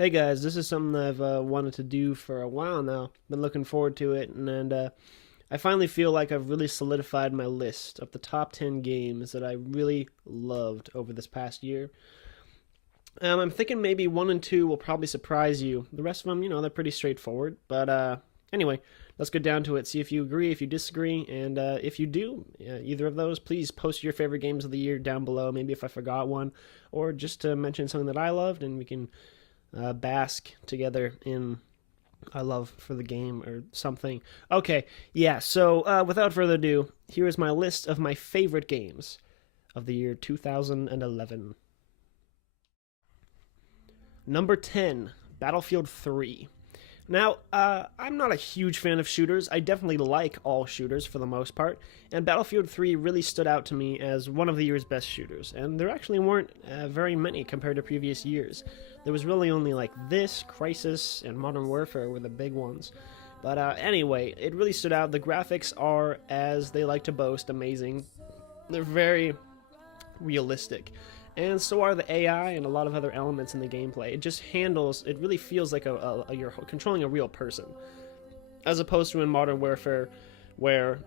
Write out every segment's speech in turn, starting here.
Hey guys, this is something that I've wanted to do for a while now. Been looking forward to it, and I finally feel like I've really solidified my list of the top 10 games that I really loved over this past year. I'm thinking maybe 1 and 2 will probably surprise you. The rest of them, they're pretty straightforward. But anyway, let's get down to it. See if you agree, if you disagree, and if you do, either of those, please post your favorite games of the year down below. Maybe if I forgot one, or just to mention something that I loved, and we can bask together in a love for the game or something. Okay, yeah, so without further ado, here is my list of my favorite games of the year 2011. Number 10, Battlefield 3. Now, I'm not a huge fan of shooters. I definitely like all shooters for the most part, and Battlefield 3 really stood out to me as one of the year's best shooters, and there actually weren't very many compared to previous years. There was really only like this, Crysis, and Modern Warfare were the big ones. But anyway, it really stood out. The graphics are, as they like to boast, amazing. They're very realistic. And so are the AI and a lot of other elements in the gameplay. It just handles, it really feels like you're controlling a real person. As opposed to in Modern Warfare, where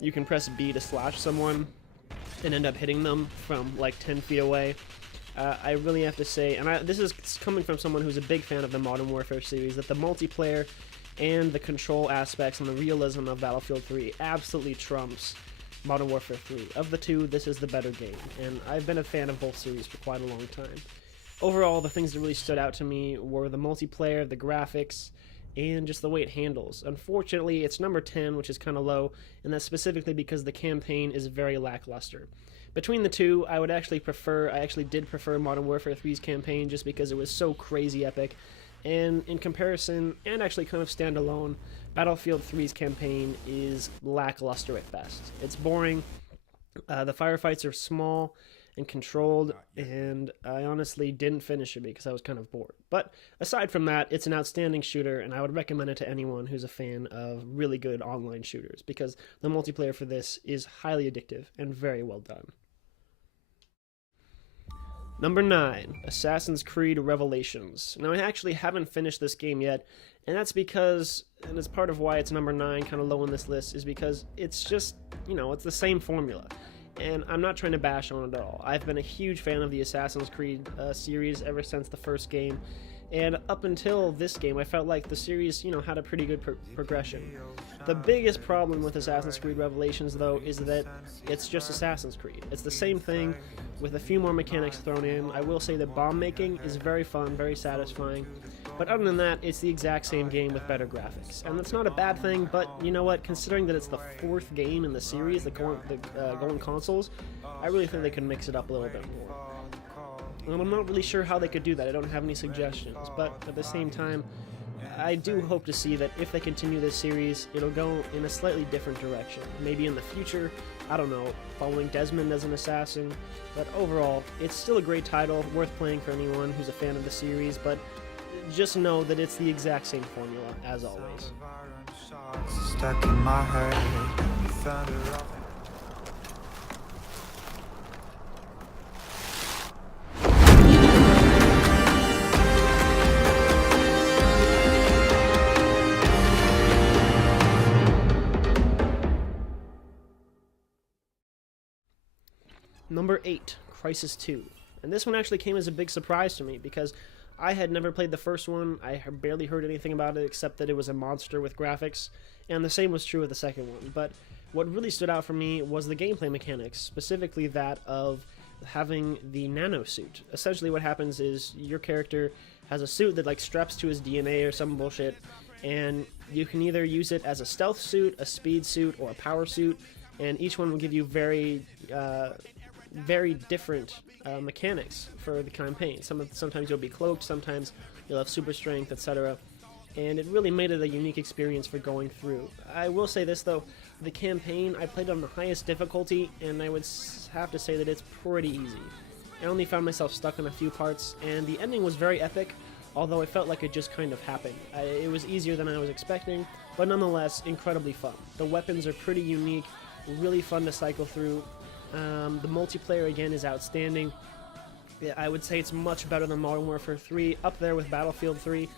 you can press B to slash someone and end up hitting them from like 10 feet away. I really have to say, and this is coming from someone who's a big fan of the Modern Warfare series, that the multiplayer and the control aspects and the realism of Battlefield 3 absolutely trumps Modern Warfare 3. Of the two, this is the better game, and I've been a fan of both series for quite a long time. Overall, the things that really stood out to me were the multiplayer, the graphics, and just the way it handles. Unfortunately, it's number 10, which is kind of low, and that's specifically because the campaign is very lackluster. Between the two, I actually did prefer Modern Warfare 3's campaign just because it was so crazy epic, and in comparison, and actually kind of standalone, Battlefield 3's campaign is lackluster at best. It's boring, the firefights are small and controlled, and I honestly didn't finish it because I was kind of bored. But aside from that, it's an outstanding shooter, and I would recommend it to anyone who's a fan of really good online shooters, because the multiplayer for this is highly addictive and very well done. Number 9, Assassin's Creed Revelations. Now, I actually haven't finished this game yet, and that's because, and it's part of why it's number 9, kind of low on this list, is because it's just, it's the same formula. And I'm not trying to bash on it at all. I've been a huge fan of the Assassin's Creed series ever since the first game, and up until this game, I felt like the series, had a pretty good progression. The biggest problem with Assassin's Creed Revelations, though, is that it's just Assassin's Creed. It's the same thing with a few more mechanics thrown in. I will say that bomb making is very fun, very satisfying, but other than that, it's the exact same game with better graphics. And that's not a bad thing, but you know what? Considering that it's the 4th game in the series that go on consoles, I really think they could mix it up a little bit more. And I'm not really sure how they could do that. I don't have any suggestions, but at the same time, I do hope to see that if they continue this series, it'll go in a slightly different direction. Maybe in the future, I don't know, following Desmond as an assassin. But overall, it's still a great title, worth playing for anyone who's a fan of the series, but just know that it's the exact same formula, as always. Stuck in my head. Number 8, Crysis 2. And this one actually came as a big surprise to me because I had never played the first one. I barely heard anything about it except that it was a monster with graphics, and the same was true with the second one. But what really stood out for me was the gameplay mechanics, specifically that of having the nano suit. Essentially what happens is your character has a suit that like straps to his DNA or some bullshit, and you can either use it as a stealth suit, a speed suit, or a power suit, and each one will give you very different mechanics for the campaign. Sometimes you'll be cloaked, sometimes you'll have super strength, etc. And it really made it a unique experience for going through. I will say this though, the campaign, I played on the highest difficulty, and I would have to say that it's pretty easy. I only found myself stuck in a few parts, and the ending was very epic, although it felt like it just kind of happened. It was easier than I was expecting, but nonetheless, incredibly fun. The weapons are pretty unique, really fun to cycle through. The multiplayer, again, is outstanding. Yeah, I would say it's much better than Modern Warfare 3, up there with Battlefield 3,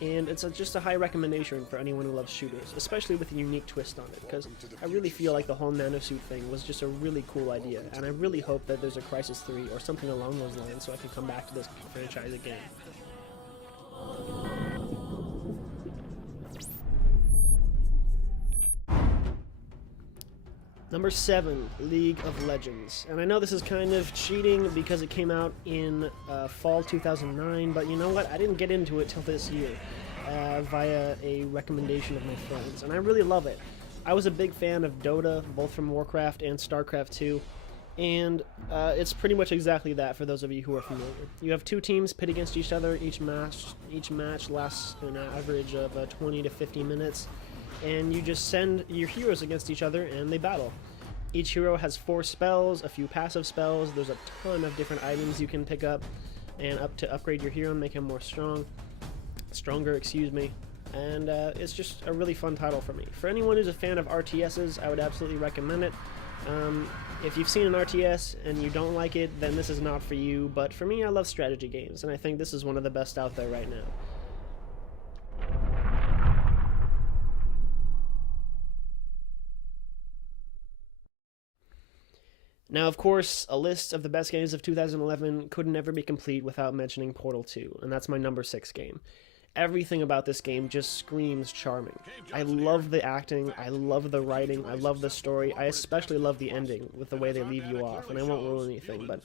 and it's just a high recommendation for anyone who loves shooters, especially with a unique twist on it, because I really feel like the whole nanosuit thing was just a really cool idea, and I really hope that there's a Crysis 3 or something along those lines so I can come back to this franchise again. Number 7, League of Legends. And I know this is kind of cheating because it came out in fall 2009, but you know what? I didn't get into it till this year via a recommendation of my friends, and I really love it. I was a big fan of Dota, both from Warcraft and StarCraft 2, and it's pretty much exactly that for those of you who are familiar. You have two teams pit against each other. Each match lasts an average of 20 to 50 minutes. And you just send your heroes against each other and they battle. Each hero has 4 spells, a few passive spells. There's a ton of different items you can pick up and to upgrade your hero and make him more stronger, excuse me. And it's just a really fun title for me. For anyone who's a fan of RTSs, I would absolutely recommend it. If you've seen an RTS and you don't like it, then this is not for you. But for me, I love strategy games, and I think this is one of the best out there right now. Now, of course, a list of the best games of 2011 could never be complete without mentioning Portal 2, and that's my number 6 game. Everything about this game just screams charming. I love the acting, I love the writing, I love the story, I especially love the ending with the way they leave you off, and I won't ruin anything, but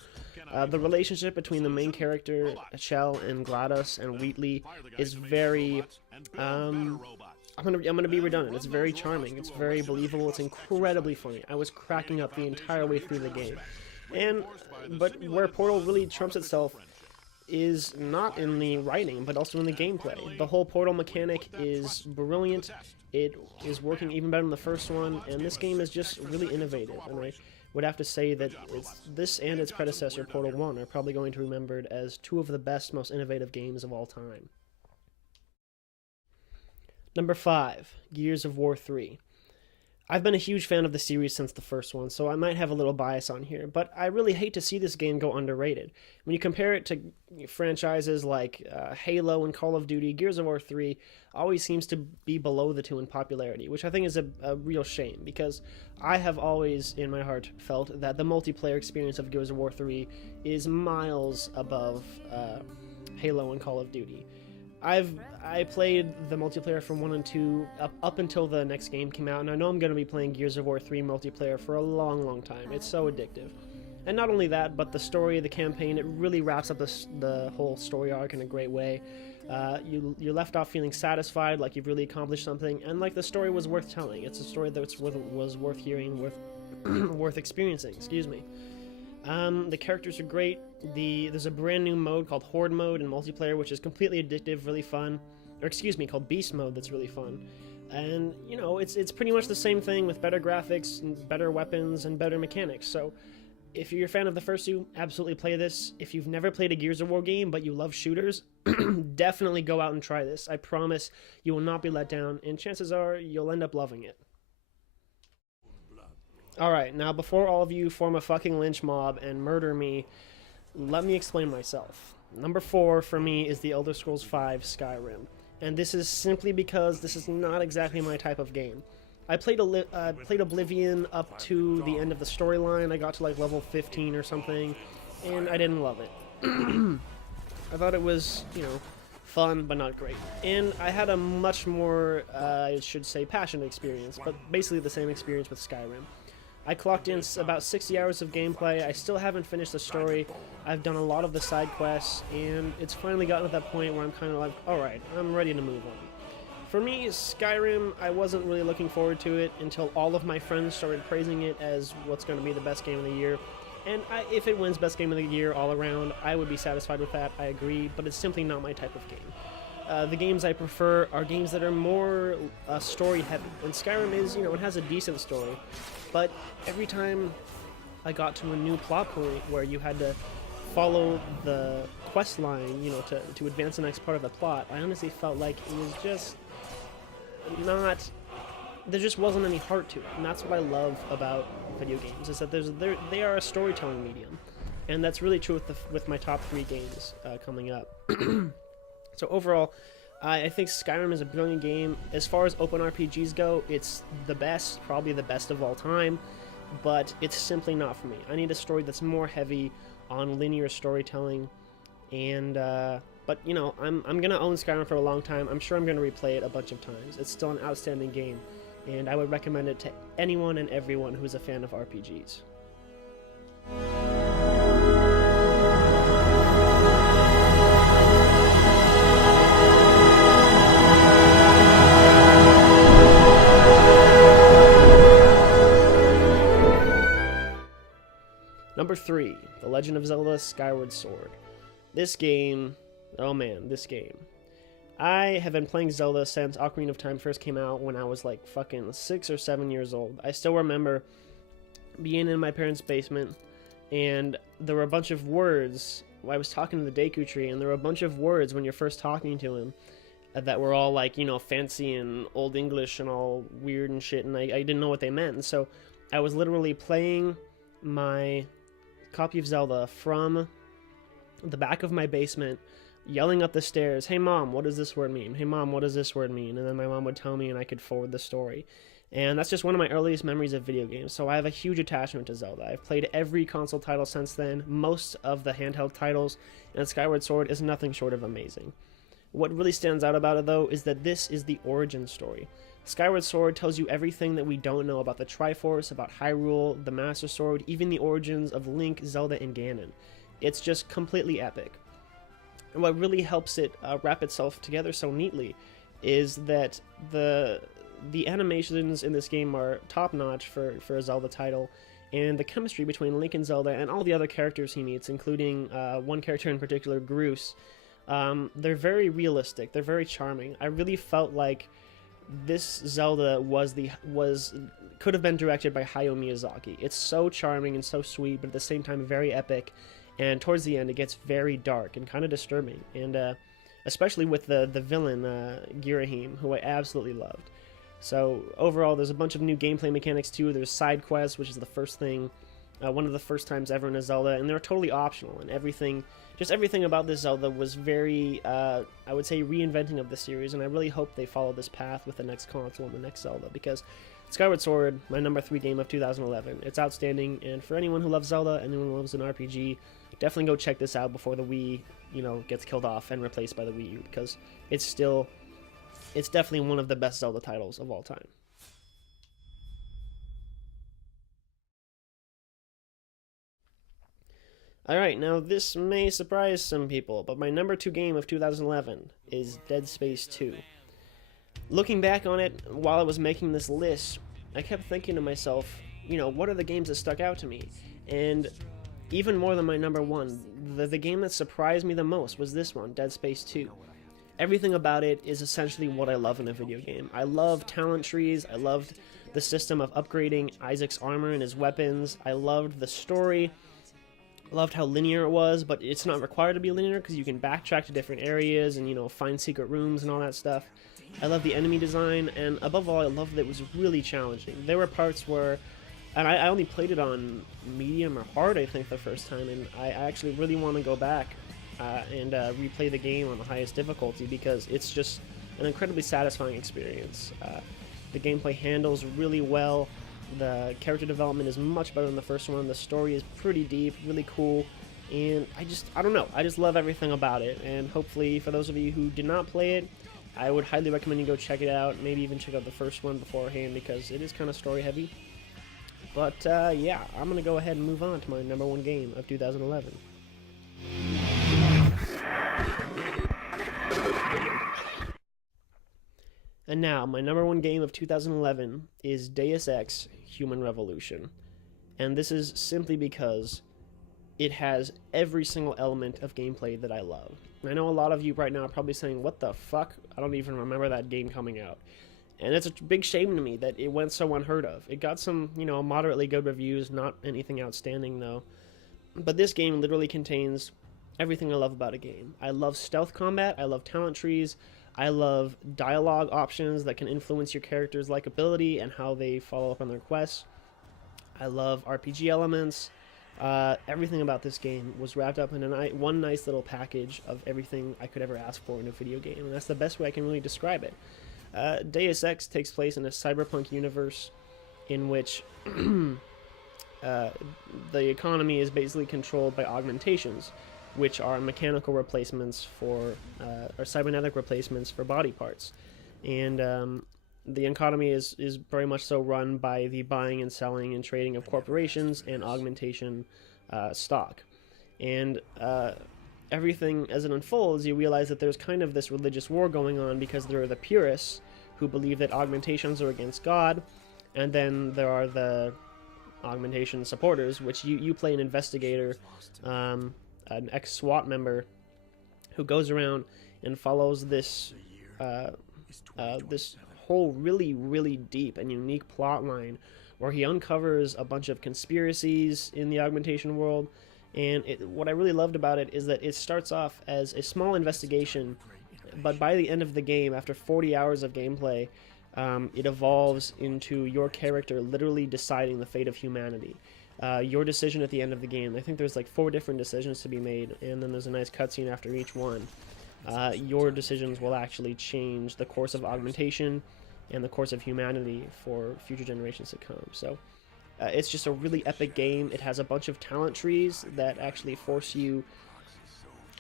the relationship between the main character, Chell, and GLaDOS and Wheatley is very, I'm gonna be redundant. It's very charming. It's very believable. It's incredibly funny. I was cracking up the entire way through the game, but where Portal really trumps itself is not in the writing, but also in the gameplay. The whole Portal mechanic is brilliant. It is working even better than the first one, and this game is just really innovative. And I would have to say that this and its predecessor, Portal 1, are probably going to be remembered as two of the best, most innovative games of all time. Number 5, Gears of War 3. I've been a huge fan of the series since the first one, so I might have a little bias on here, but I really hate to see this game go underrated. When you compare it to franchises like Halo and Call of Duty, Gears of War 3 always seems to be below the two in popularity, which I think is a real shame, because I have always, in my heart, felt that the multiplayer experience of Gears of War 3 is miles above Halo and Call of Duty. I played the multiplayer from 1 and 2 up until the next game came out, and I know I'm going to be playing Gears of War 3 multiplayer for a long time. It's so addictive. And not only that, but the story, the campaign, it really wraps up the whole story arc in a great way. You're left off feeling satisfied, like you've really accomplished something, and like the story was worth telling. It's a story that was worth hearing, worth experiencing, excuse me. The characters are great. There's a brand new mode called Horde mode in multiplayer, which is completely addictive, really fun. Or excuse me, called Beast mode, that's really fun. And, you know, it's pretty much the same thing with better graphics, and better weapons, and better mechanics. So, if you're a fan of the first two, absolutely play this. If you've never played a Gears of War game, but you love shooters, definitely go out and try this. I promise you will not be let down, and chances are you'll end up loving it. Alright, now before all of you form a fucking lynch mob and murder me, let me explain myself. Number 4 for me is The Elder Scrolls V Skyrim, and this is simply because this is not exactly my type of game. I played Oblivion up to the end of the storyline. I got to like level 15 or something, and I didn't love it. I thought it was, you know, fun, but not great. And I had a much more, I should say, passionate experience, but basically the same experience with Skyrim. I clocked in about 60 hours of gameplay. I still haven't finished the story. I've done a lot of the side quests, and it's finally gotten to that point where I'm kind of like, alright, I'm ready to move on. For me, Skyrim, I wasn't really looking forward to it until all of my friends started praising it as what's going to be the best game of the year. And if it wins best game of the year all around, I would be satisfied with that, I agree, but it's simply not my type of game. The games I prefer are games that are more story-heavy. And Skyrim is, you know, it has a decent story, but every time I got to a new plot point where you had to follow the quest line, you know, to advance the next part of the plot, I honestly felt like it was just not... There just wasn't any heart to it, and that's what I love about video games, is that they are a storytelling medium. And that's really true with my top 3 games coming up. So overall, I think Skyrim is a brilliant game. As far as open RPGs go, it's the best, probably the best of all time, but it's simply not for me. I need a story that's more heavy on linear storytelling, and but you know, I'm gonna own Skyrim for a long time. I'm sure I'm gonna replay it a bunch of times. It's still an outstanding game, and I would recommend it to anyone and everyone who's a fan of RPGs. Number 3, The Legend of Zelda Skyward Sword. This game, oh man, this game. I have been playing Zelda since Ocarina of Time first came out when I was like fucking 6 or 7 years old. I still remember being in my parents' basement, and there were a bunch of words. I was talking to the Deku Tree, and there were a bunch of words when you're first talking to him that were all like, you know, fancy and old English and all weird and shit, and I didn't know what they meant. And so I was literally playing my copy of Zelda from the back of my basement, yelling up the stairs, "Hey mom, what does this word mean? Hey mom, what does this word mean?" And then my mom would tell me and I could forward the story. And that's just one of my earliest memories of video games, so I have a huge attachment to Zelda. I've played every console title since then, most of the handheld titles, and Skyward Sword is nothing short of amazing. What really stands out about it, though, is that this is the origin story. Skyward Sword tells you everything that we don't know about the Triforce, about Hyrule, the Master Sword, even the origins of Link, Zelda, and Ganon. It's just completely epic. And what really helps it wrap itself together so neatly is that the animations in this game are top-notch for a Zelda title, and the chemistry between Link and Zelda and all the other characters he meets, including one character in particular, Groose, they're very realistic, they're very charming. I really felt like this Zelda could have been directed by Hayao Miyazaki. It's so charming and so sweet, but at the same time very epic, and towards the end it gets very dark and kind of disturbing, and especially with the villain, Girahim, who I absolutely loved. So overall, there's a bunch of new gameplay mechanics too. There's side quests, which is the first thing, one of the first times ever in a Zelda, and they're totally optional, and everything about this Zelda was very, I would say, reinventing of the series, and I really hope they follow this path with the next console and the next Zelda, because Skyward Sword, my number 3 game of 2011, it's outstanding, and for anyone who loves Zelda, anyone who loves an RPG, definitely go check this out before the Wii, you know, gets killed off and replaced by the Wii U, because it's definitely one of the best Zelda titles of all time. Alright, now this may surprise some people, but my number 2 game of 2011 is Dead Space 2. Looking back on it, while I was making this list, I kept thinking to myself, you know, what are the games that stuck out to me? And even more than my number 1, the game that surprised me the most was this one, Dead Space 2. Everything about it is essentially what I love in a video game. I love talent trees, I loved the system of upgrading Isaac's armor and his weapons, I loved the story, loved how linear it was, but it's not required to be linear because you can backtrack to different areas and, you know, find secret rooms and all that stuff. I love the enemy design, and above all, I loved that it was really challenging. There were parts where, and I only played it on medium or hard, I think, the first time, and I actually really want to go back and replay the game on the highest difficulty, because it's just an incredibly satisfying experience. The gameplay handles really well. The character development is much better than the first one. The story is pretty deep, really cool, and I don't know, I just love everything about it. And hopefully, for those of you who did not play it, I would highly recommend you go check it out. Maybe even check out the first one beforehand, because it is kind of story heavy. But yeah, I'm gonna go ahead and move on to my number 1 game of 2011. And now, my number 1 game of 2011 is Deus Ex: Human Revolution. And this is simply because it has every single element of gameplay that I love. And I know a lot of you right now are probably saying, what the fuck? I don't even remember that game coming out. And it's a big shame to me that it went so unheard of. It got some, you know, moderately good reviews, not anything outstanding though. But this game literally contains everything I love about a game. I love stealth combat, I love talent trees, I love dialogue options that can influence your character's likability and how they follow up on their quests. I love RPG elements. Everything about this game was wrapped up in one nice little package of everything I could ever ask for in a video game, and that's the best way I can really describe it. Deus Ex takes place in a cyberpunk universe in which the economy is basically controlled by augmentations, which are mechanical replacements for, or cybernetic replacements for body parts. And the economy is very much so run by the buying and selling and trading of corporations and augmentation stock. And everything, as it unfolds, you realize that there's kind of this religious war going on, because there are the purists who believe that augmentations are against God, and then there are the augmentation supporters, which you play an investigator, an ex-SWAT member, who goes around and follows this this whole really deep and unique plot line where he uncovers a bunch of conspiracies in the augmentation world. And what I really loved about it is that it starts off as a small investigation, but by the end of the game, after 40 hours of gameplay, it evolves into your character literally deciding the fate of humanity. Your decision at the end of the game, I think there's like 4 different decisions to be made, and then there's a nice cutscene after each one. Your decisions will actually change the course of augmentation and the course of humanity for future generations to come. So it's just a really epic game. It has a bunch of talent trees that actually force you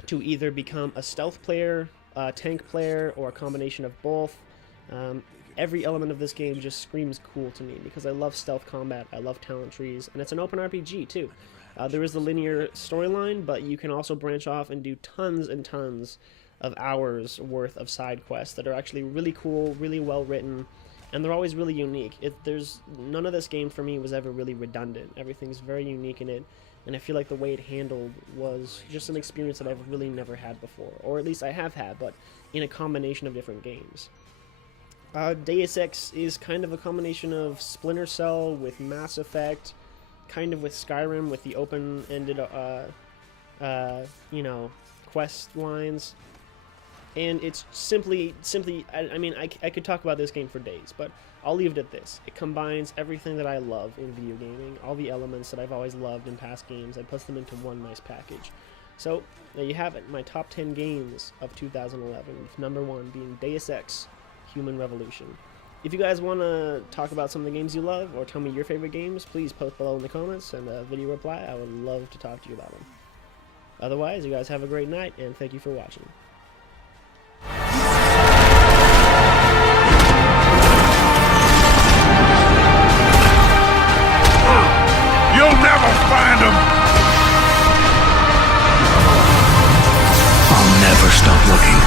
to either become a stealth player, a tank player, or a combination of both. Every element of this game just screams cool to me, because I love stealth combat, I love talent trees, and it's an open RPG too. There is the linear storyline, but you can also branch off and do tons and tons of hours worth of side quests that are actually really cool, really well written, and they're always really unique. There's none of this game for me was ever really redundant. Everything's very unique in it, and I feel like the way it handled was just an experience that I've really never had before, or at least I have had, but in a combination of different games. Deus Ex is kind of a combination of Splinter Cell with Mass Effect, kind of with Skyrim with the open-ended, quest lines. And it's simply, I mean, I could talk about this game for days, but I'll leave it at this. It combines everything that I love in video gaming, all the elements that I've always loved in past games, and puts them into one nice package. So, there you have it, my top 10 games of 2011, with number 1 being Deus Ex Human Revolution. If you guys want to talk about some of the games you love, or tell me your favorite games, please post below in the comments and a video reply. I would love to talk to you about them. Otherwise, you guys have a great night, and thank you for watching. You'll never find them! I'll never stop looking.